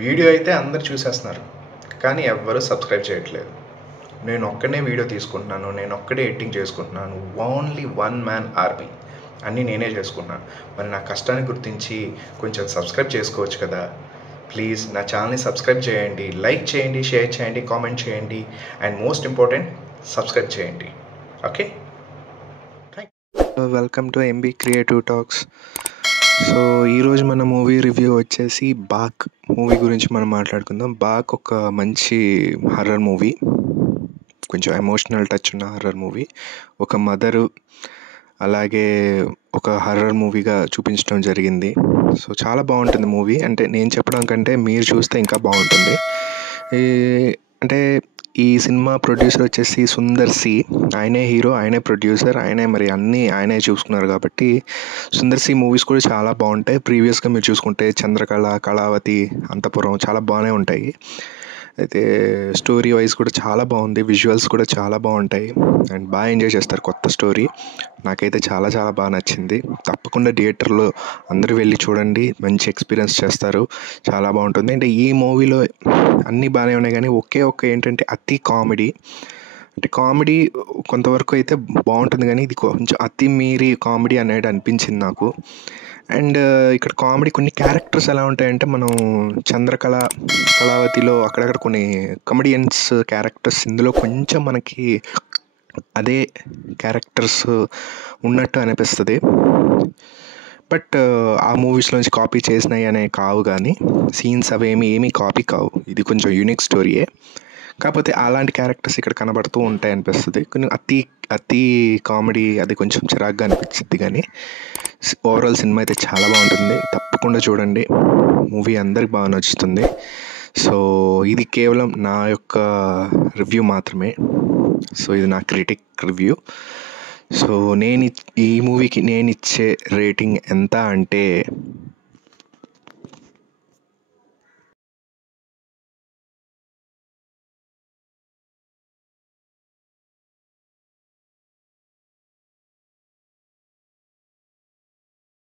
Video అయితే అందరు చూసేస్తున్నారు, కానీ ఎవ్వరూ సబ్స్క్రైబ్ చేయట్లేదు. నేను ఒక్కనే వీడియో తీసుకుంటున్నాను, నేను ఒక్కడే ఎడిటింగ్ చేసుకుంటున్నాను. ఓన్లీ వన్ మ్యాన్ ఆర్మీ, అన్నీ నేనే చేసుకున్నాను. మరి నా కష్టాన్ని గుర్తించి కొంచెం సబ్స్క్రైబ్ చేసుకోవచ్చు కదా. ప్లీజ్ నా ఛానల్ని సబ్స్క్రైబ్ చేయండి, లైక్ చేయండి, షేర్ చేయండి, కామెంట్ చేయండి, అండ్ మోస్ట్ ఇంపార్టెంట్ సబ్స్క్రైబ్ చేయండి. Okay, welcome to MB creative talks. So ఈరోజు మన మూవీ రివ్యూ వచ్చేసి బాక్ మూవీ గురించి మనం మాట్లాడుకుందాం. బాక్ ఒక మంచి హర్రర్ మూవీ, కొంచెం ఎమోషనల్ టచ్ ఉన్న హర్రర్ మూవీ. ఒక మదరు అలాగే ఒక హర్రర్ మూవీగా చూపించడం జరిగింది. సో చాలా బాగుంటుంది మూవీ. అంటే నేను చెప్పడం కంటే మీరు చూస్తే ఇంకా బాగుంటుంది. అంటే ఈ సినిమా ప్రొడ్యూసర్ వచ్చేసి సుందర్ సి. ఆయనే హీరో, ఆయనే ప్రొడ్యూసర్, మరి అన్నీ ఆయనే చూసుకున్నారు. కాబట్టి సుందర్ సి మూవీస్ కూడా చాలా బాగుంటాయి. ప్రీవియస్గా మీరు చూసుకుంటే చంద్రకళ, కళావతి, అంతపురం చాలా బాగానే ఉంటాయి. అయితే స్టోరీ వైజ్ కూడా చాలా బాగుంది, విజువల్స్ కూడా చాలా బాగుంటాయి అండ్ బాగా ఎంజాయ్ చేస్తారు. కొత్త స్టోరీ నాకైతే చాలా చాలా బాగా నచ్చింది. తప్పకుండా థియేటర్లో అందరూ వెళ్ళి చూడండి, మంచి ఎక్స్పీరియన్స్ చేస్తారు, చాలా బాగుంటుంది. అంటే ఈ మూవీలో అన్నీ బాగానే ఉన్నాయి, కానీ ఒకే ఏంటంటే అతి కామెడీ. అంటే కామెడీ కొంతవరకు అయితే బాగుంటుంది, కానీ ఇది కొంచెం అతి మీరి కామెడీ అనేది అనిపించింది నాకు. అండ్ ఇక్కడ కామెడీ కొన్ని క్యారెక్టర్స్ ఎలా ఉంటాయంటే, మనం కళావతిలో అక్కడక్కడ కొన్ని కమెడియన్స్ క్యారెక్టర్స్ ఇందులో కొంచెం మనకి అదే క్యారెక్టర్స్ ఉన్నట్టు అనిపిస్తుంది. బట్ ఆ మూవీస్లోంచి కాపీ చేసినాయి అనే కావు, కానీ సీన్స్ ఏమీ కాపీ కావు. ఇది కొంచెం యూనిక్ స్టోరీయే, కాకపోతే అలాంటి క్యారెక్టర్స్ ఇక్కడ కనబడుతూ ఉంటాయి అనిపిస్తుంది. కొన్ని అతి కామెడీ అది కొంచెం చిరాగ్గా అనిపించింది, కానీ ఓవరాల్ సినిమా అయితే చాలా బాగుంటుంది. తప్పకుండా చూడండి, మూవీ అందరికి బాగా నచ్చుతుంది. సో ఇది కేవలం నా యొక్క రివ్యూ మాత్రమే. సో ఇది నా క్రిటిక్ రివ్యూ. సో ఈ మూవీకి నేను ఇచ్చే రేటింగ్ ఎంత అంటే